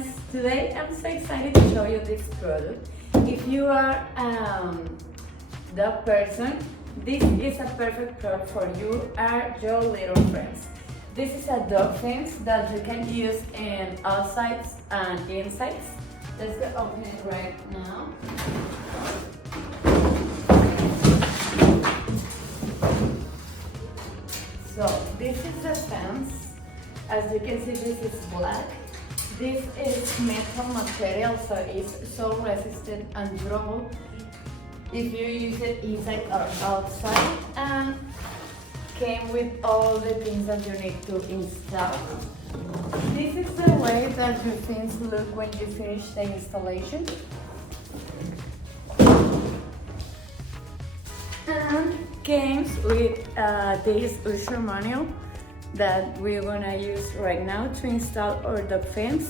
friends, today I'm so excited to show you this product. If you are dog person, this is a perfect product for you or your little friends. This is a dog fence that you can use in outsides and insides. Let's go open it right now. So this is the fence. As you can see, this is black. This is metal material, so it's so resistant and durable if you use it inside or outside, and came with all the things that you need to install. This is the way that your things look when you finish the installation. And came with this user manual that we're gonna use right now to install our dog fence.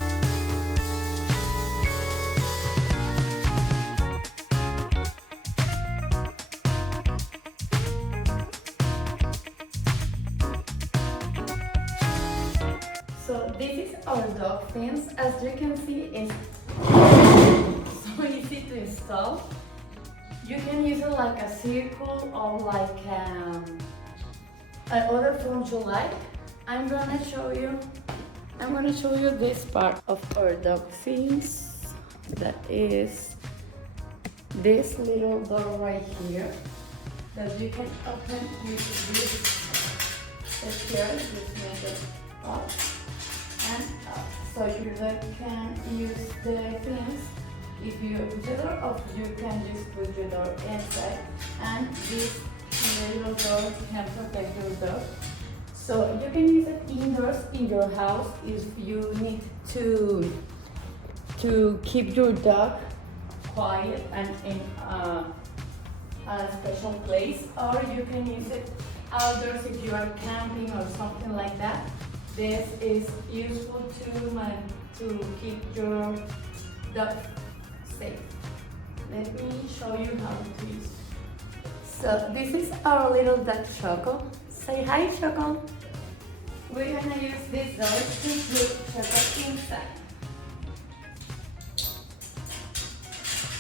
So this is our dog fence. As you can see, it's so easy to install. You can use it like a circle or like other forms you like. I'm gonna show you this part of our dog fence. That is this little door right here that you can open with this here, this method up and up. So you can use the fence. If you can just put your door inside, and this little door can protect your dog. So you can use it indoors in your house if you need to keep your dog quiet and in a special place, or you can use it outdoors if you are camping or something like that. This is useful to keep your dog safe. Let me show you how to use it. So this is our little dog Choco. Say hi, Choco. We're gonna use this door to put Choco inside.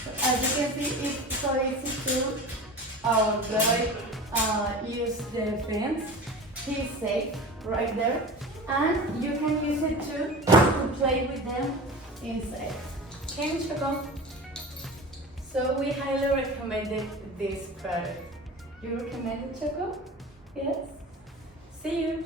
So as you can see, it's so easy to our dog use the fence. He's safe right there, and you can use it to play with them inside. Okay, Choco? So we highly recommended this product. You recommend it, Choco? Yes? See you!